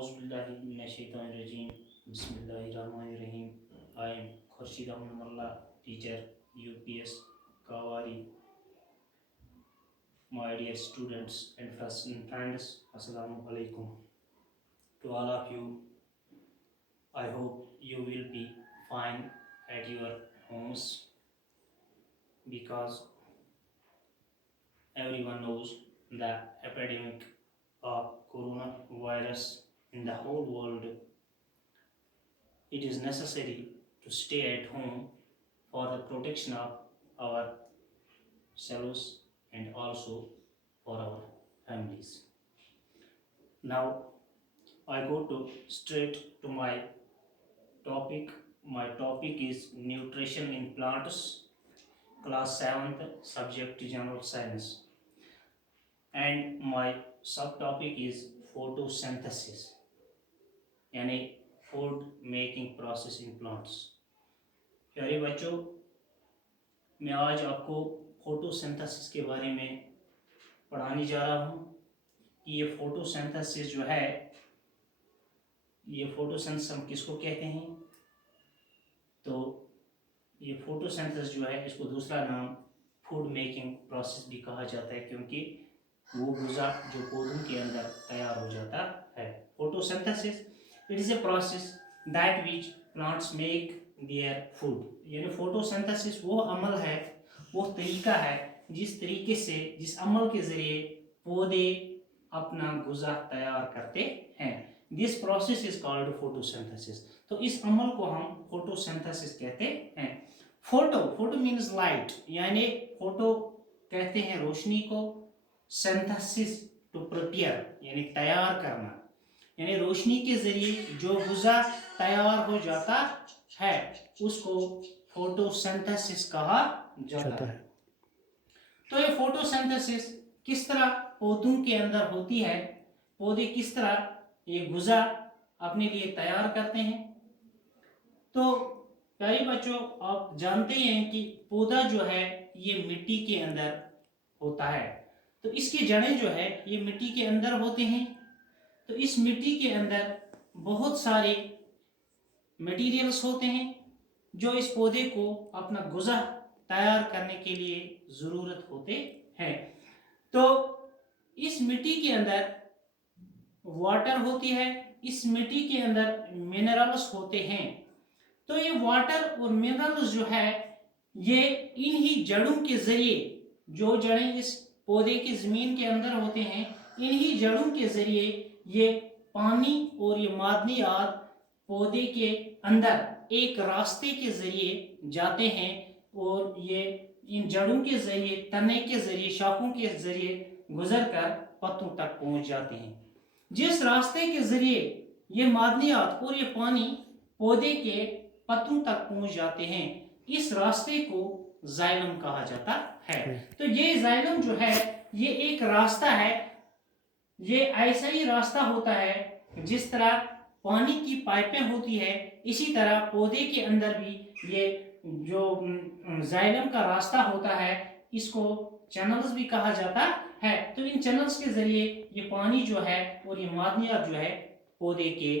Auzubillahiminash-shaytanir-rajim. Bismillahirrahmanirrahim. I am Khurshid Ahmed Mullah, teacher, UPS, Kawari. My dear students and friends, Assalamu alaikum. To all of you, I hope you will be fine at your homes, because everyone knows the epidemic of coronavirus in the whole world. It is necessary to stay at home for the protection of ourselves and also for our families. Now I go straight to my topic. My topic is nutrition in plants, class 7th, subject general science, and my subtopic is photosynthesis, यानी food making process in plants. प्यारे बच्चों, मैं आज आपको photosynthesis के बारे में पढ़ाने जा रहा हूँ कि ये फोटोसिंथेसिस जो है, ये फोटोसिंथेसिस हम किसको कहते हैं। तो ये फोटोसिंथेसिस जो है, इसको दूसरा नाम फूड मेकिंग प्रोसेस भी कहा जाता है, क्योंकि वो गुज़ा जो पौधों के अंदर तैयार हो जाता है। Photosynthesis it is a process that which plants make their food. यानी फोटोसिंथेसिस वो अमल है, वो तरीका है जिस तरीके से, जिस अमल के ज़रिए पौधे अपना गुज़ा तैयार करते हैं। This process is called photosynthesis. तो इस अमल को हम फोटोसिंथेसिस कहते हैं। फोटो मीन्स लाइट, यानी फोटो कहते हैं रोशनी को, सिंथेसिस टू प्रिपेयर यानी तैयार करना, यानी रोशनी के जरिए जो गुज़ा तैयार हो जाता है उसको फोटोसिंथेसिस कहा जाता है। तो ये फोटोसिंथेसिस किस तरह पौधों के अंदर होती है, पौधे किस तरह ये गुज़ा अपने लिए तैयार करते हैं। तो प्यारे बच्चों, आप जानते हैं कि पौधा जो है ये मिट्टी के अंदर होता है, तो इसकी जड़ें जो है ये मिट्टी के अंदर होते हैं। तो इस मिट्टी के अंदर बहुत सारे मटेरियल्स होते हैं जो इस पौधे को अपना गुज़ा तैयार करने के लिए ज़रूरत होते हैं। तो इस मिट्टी के अंदर वाटर होती है, इस मिट्टी के अंदर मिनरल्स होते हैं। तो ये वाटर और मिनरल्स जो है ये इन्हीं जड़ों के ज़रिए, जो जड़ें इस पौधे की ज़मीन के अंदर होते हैं, इन्हीं जड़ों के ज़रिए ये पानी और ये मादनियात पौधे के अंदर एक रास्ते के ज़रिए जाते हैं और ये इन जड़ों के ज़रिए, तने के ज़रिए, शाखों के ज़रिए गुजर कर पत्तों तक पहुंच जाते हैं। जिस रास्ते के ज़रिए ये मादनियात और ये पानी पौधे के पत्तों तक पहुंच जाते हैं, इस रास्ते को जाइलम कहा जाता है। तो ये जाइलम जो है ये एक रास्ता है, ये ऐसा ही रास्ता होता है जिस तरह पानी की पाइपें होती है, इसी तरह पौधे के अंदर भी ये जो जाइलम का रास्ता होता है इसको चैनल्स भी कहा जाता है। तो इन चैनल्स के जरिए ये पानी जो है और ये मादनियात जो है पौधे के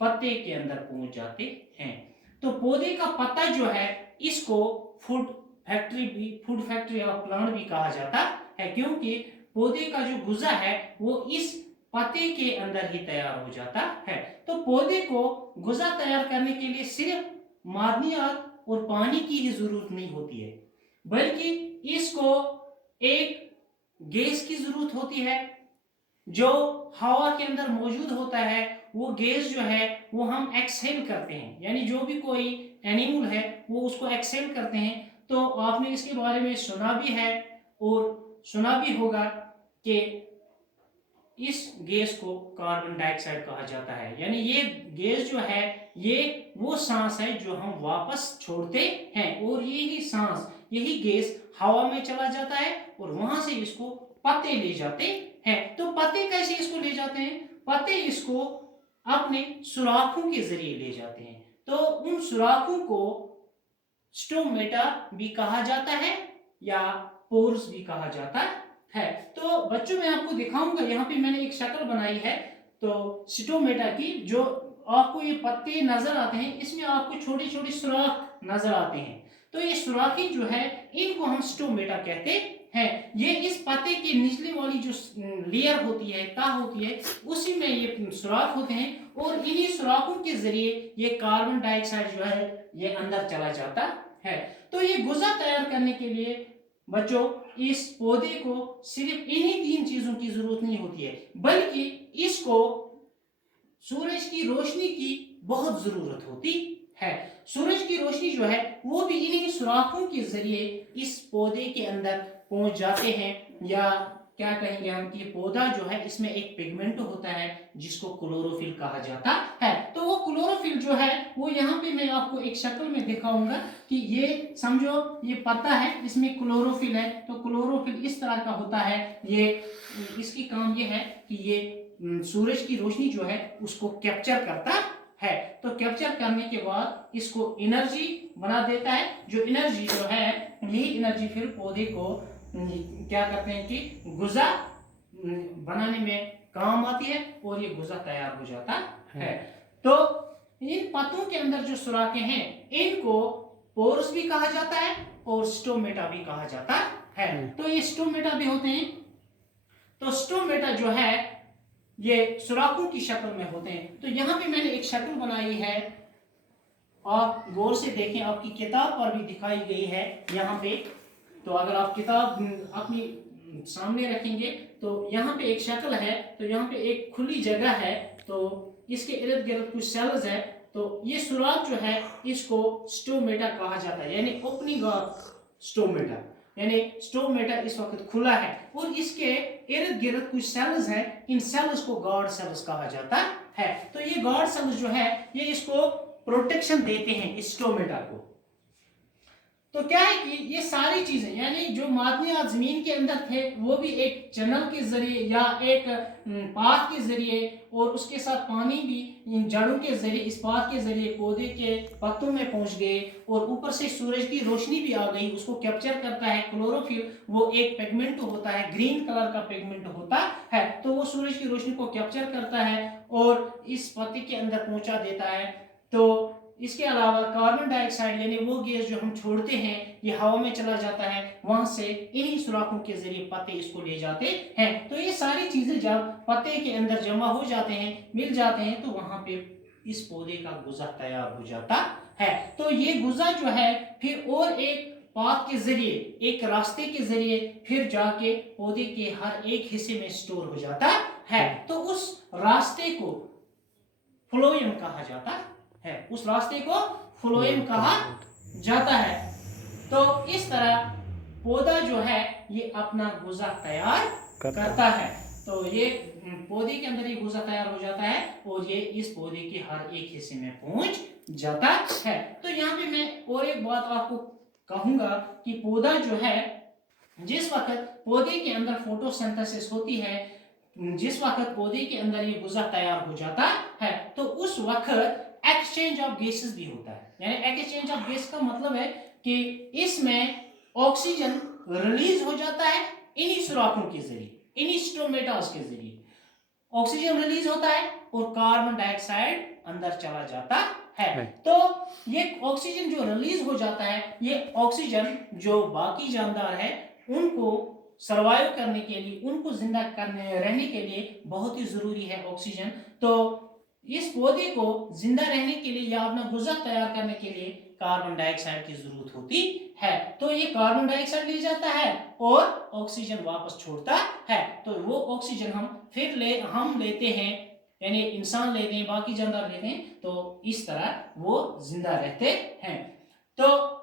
पत्ते के अंदर पहुंच जाते हैं। तो पौधे का पत्ता जो है इसको फूड फैक्ट्री ऑफ प्लांट भी कहा जाता है, क्योंकि पौधे का जो गुज़ा है वो इस पत्ते के अंदर ही तैयार हो जाता है। तो पौधे को गुज़ा तैयार करने के लिए सिर्फ मादनियात और पानी की ही जरूरत नहीं होती है, बल्कि इसको एक गैस की जरूरत होती है जो हवा के अंदर मौजूद होता है। वो गैस जो है वो हम एक्सहेल करते हैं, यानी जो भी कोई एनिमल है वो उसको एक्सहेल करते हैं। तो आपने इसके बारे में सुना भी है और सुना भी होगा कि इस गैस को कार्बन डाइऑक्साइड कहा जाता है। यानी ये गैस जो है ये वो सांस है जो हम वापस छोड़ते हैं, और यही सांस, यही गैस हवा में चला जाता है और वहां से इसको पत्ते ले जाते हैं। तो पत्ते कैसे इसको ले जाते हैं? पत्ते इसको अपने सुराखों के जरिए ले जाते हैं। तो उन सुराखों को स्टोमेटा भी कहा जाता है या पोर्स भी कहा जाता है। तो बच्चों मैं आपको दिखाऊंगा, यहाँ पे मैंने एक शक्ल बनाई है। तो स्टोमेटा की जो आपको ये पत्ते नजर आते हैं, इसमें आपको छोटे छोटे सुराख नजर आते हैं। तो ये सुराखें जो है इनको हम स्टोमेटा कहते हैं। ये इस पत्ते की निचली वाली जो लेयर होती है, तह होती है, उसी में ये सुराख होते हैं और इन्हीं सुराखों के जरिए ये कार्बन डाइऑक्साइड जो है ये अंदर चला जाता है। तो ये गुजा तैयार करने के लिए बच्चों इस पौधे को सिर्फ इन्हीं 3 चीजों की जरूरत नहीं होती है, बल्कि इसको सूरज की रोशनी की बहुत जरूरत होती है। सूरज की रोशनी जो है वो भी इन्हीं सुराखों के जरिए इस पौधे के अंदर पहुंच जाते हैं, या क्या कहेंगे हम कि पौधा जो है इसमें एक पिगमेंट होता है जिसको क्लोरोफिल कहा जाता है। तो वो क्लोरोफिल जो है वो यहाँ पे मैं आपको एक शक्ल में दिखाऊंगा कि ये समझो ये पत्ता है, इसमें क्लोरोफिल है। तो क्लोरोफिल इस तरह का होता है। ये इसकी काम ये है कि ये सूरज की रोशनी जो है उसको कैप्चर करता है। तो कैप्चर करने के बाद इसको एनर्जी बना देता है, जो एनर्जी जो है यही एनर्जी फिर पौधे को क्या करते हैं कि गुजा बनाने में काम आती है और ये गुजा तैयार हो जाता है। तो इन पत्तों के अंदर जो सुराखें हैं इनको पोर्स भी कहा जाता है और स्टोमेटा भी कहा जाता है। तो ये स्टोमेटा भी होते हैं। तो स्टोमेटा जो है ये सुराखों की शक्ल में होते हैं। तो यहाँ पे मैंने एक शक्ल बनाई है, आप गौर से देखें, आपकी किताब पर भी दिखाई गई है यहाँ पे। तो अगर आप किताब अपनी सामने रखेंगे तो यहाँ पे एक शक्ल है। तो यहाँ पे एक खुली जगह है, तो इसके इर्द गिर्द कुछ सेल्स है। तो ये सुराख जो है इसको स्टोमेटा कहा जाता है, यानी ओपनिंग ऑफ स्टोमेटा, यानी स्टोमेटा इस वक्त खुला है और इसके इर्द गिर्द कुछ सेल्स हैं। इन सेल्स को गार्ड सेल्स कहा जाता है। तो ये गार्ड सेल्स जो है ये इसको प्रोटेक्शन देते हैं इस स्टोमेटा को। तो क्या है कि ये सारी चीजें यानी जो मादनियात जमीन के अंदर थे वो भी एक चैनल के जरिए या एक पाथ के जरिए और उसके साथ पानी भी इन जड़ों के जरिए, इस पाथ के जरिए पौधे के पत्तों में पहुंच गए और ऊपर से सूरज की रोशनी भी आ गई, उसको कैप्चर करता है क्लोरोफिल। वो एक पिगमेंट होता है, ग्रीन कलर का पिगमेंट होता है। तो वो सूरज की रोशनी को कैप्चर करता है और इस पत्ते के अंदर पहुंचा देता है। तो इसके अलावा कार्बन डाइऑक्साइड यानी वो गैस जो हम छोड़ते हैं ये हवा में चला जाता है, वहां से इन्हीं सुराखों के जरिए पत्ते इसको ले जाते हैं। तो ये सारी चीजें जब पत्ते के अंदर जमा हो जाते हैं, मिल जाते हैं, तो वहां पे इस पौधे का गुजा तैयार हो जाता है। तो ये गुजा जो है फिर और एक पाथ के जरिए, एक रास्ते के जरिए फिर जाके पौधे के हर एक हिस्से में स्टोर हो जाता है। तो उस रास्ते को फ्लोएम कहा जाता है, उस रास्ते को फ्लोएम कहा जाता है। तो इस तरह पौधा जो है ये अपना गुजा तैयार करता है। तो ये पौधे के अंदर ये गुजा तैयार हो जाता है और ये इस पौधे के हर एक हिस्से में पहुंच जाता है। तो यहाँ पे मैं और एक बात आपको कहूंगा कि पौधा जो है जिस वक्त पौधे के अंदर फोटोसिंथेसिस होती है, जिस वक्त पौधे के अंदर ये गुजा तैयार हो जाता है, तो उस वक्त एक्सचेंज ऑफ गैसेस भी होता है। यानी एक्सचेंज ऑफ गैस का मतलब है कि इसमें ऑक्सीजन रिलीज हो जाता है इन्हीं सुराखों के जरिए, इन्हीं स्टोमेटास के जरिए ऑक्सीजन रिलीज होता है और कार्बन डाइऑक्साइड अंदर चला जाता है। तो ये ऑक्सीजन जो रिलीज हो जाता है, ये ऑक्सीजन जो बाकी जानदार है उनको सर्वाइव करने के लिए, उनको जिंदा करने रहने के लिए बहुत ही जरूरी है ऑक्सीजन। तो इस पौधे को जिंदा रहने के लिए या अपना गुजा तैयार करने के लिए कार्बन डाइऑक्साइड की जरूरत होती है। तो ये कार्बन डाइऑक्साइड ले जाता है और ऑक्सीजन वापस छोड़ता है। तो वो ऑक्सीजन हम लेते हैं, यानी इंसान लेते हैं, बाकी जानदार लेते हैं। तो इस तरह वो जिंदा रहते हैं। तो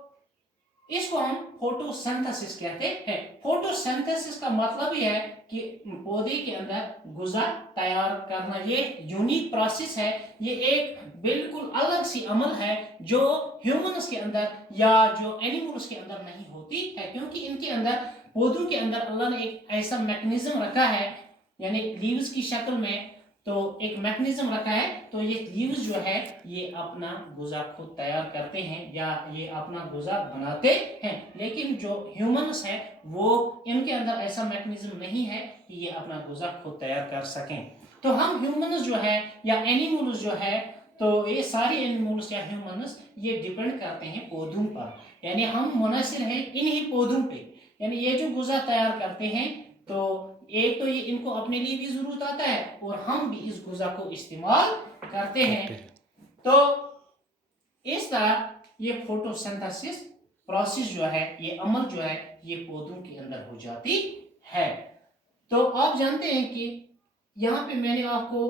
इसको हम फोटोसिंथेसिस कहते हैं। फोटोसिंथेसिस का मतलब यह है कि पौधे के अंदर गुजा तैयार करना, ये यूनिक प्रोसेस है। ये एक बिल्कुल अलग सी अमल है जो ह्यूमंस के अंदर या जो एनिमल्स के अंदर नहीं होती है, क्योंकि इनके अंदर, पौधों के अंदर अल्लाह ने एक ऐसा मैकेनिज्म रखा है, यानी लीव्स की शक्ल में तो एक मैकेनिज्म रखा है। तो ये लीव्स जो है ये अपना गुजा खुद तैयार करते हैं या ये अपना गुजा बनाते हैं। लेकिन जो ह्यूमंस है वो इनके अंदर ऐसा मैकेनिज्म नहीं है कि ये अपना गुजा खुद तैयार कर सकें। तो हम ह्यूमंस जो है या एनिमल्स जो है, तो ये सारे एनिमल्स या ह्यूमंस ये डिपेंड करते हैं पौधों पर, यानी हम मुनहसिर हैं इन्हीं पौधों पे। यानी ये जो गुज़ा तैयार करते हैं, तो एक तो ये इनको अपने लिए भी जरूरत आता है और हम भी इस गुज़ा को इस्तेमाल करते हैं। तो इस तरह ये फोटोसिंथेसिस प्रोसेस जो है, ये अमल जो है, ये पौधों के अंदर हो जाती है। तो आप जानते हैं कि यहाँ पे मैंने आपको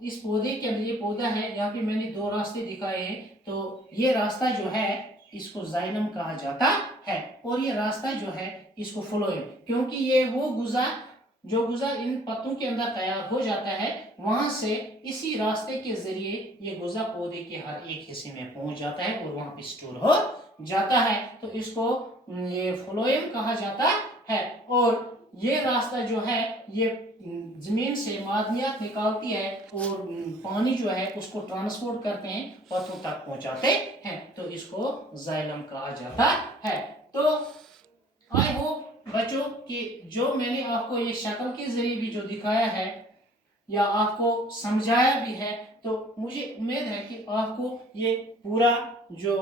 इस पौधे के अंदर, ये पौधा है, यहाँ पे मैंने दो रास्ते दिखाए हैं। तो ये रास्ता जो है इसको जाइलम कहा जाता है और ये रास्ता जो है इसको फ्लोएम, क्योंकि ये वो गुज़ा जो गुज़ा इन पत्तों के अंदर तैयार हो जाता है, वहां से इसी रास्ते के जरिए ये गुज़ा पौधे के हर एक हिस्से में पहुंच जाता है और वहां पे स्टोर हो जाता है। तो इसको ये फ्लोएम कहा जाता है। और ये रास्ता जो है ये जमीन से मादनियात निकालती है और पानी जो है उसको ट्रांसपोर्ट करते हैं, पत्तों तक पहुंचाते हैं, तो इसको जाइलम कहा जाता है। तो आई होप बच्चों कि जो मैंने आपको ये शक्ल के जरिए भी जो दिखाया है या आपको समझाया भी है, तो मुझे उम्मीद है कि आपको ये पूरा जो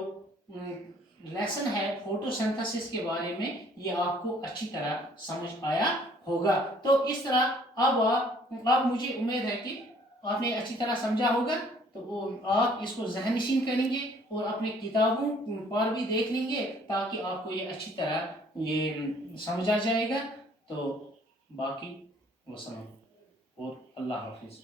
लेसन है फोटोसिंथेसिस के बारे में, ये आपको अच्छी तरह समझ आया होगा। तो इस तरह अब मुझे उम्मीद है कि आपने अच्छी तरह समझा होगा। तो वो आप इसको ज़हननशीन करेंगे और अपने किताबों पर भी देख लेंगे, ताकि आपको ये अच्छी तरह ये समझ आ जाएगा। तो बाकी वसलम और अल्लाह हाफिज़।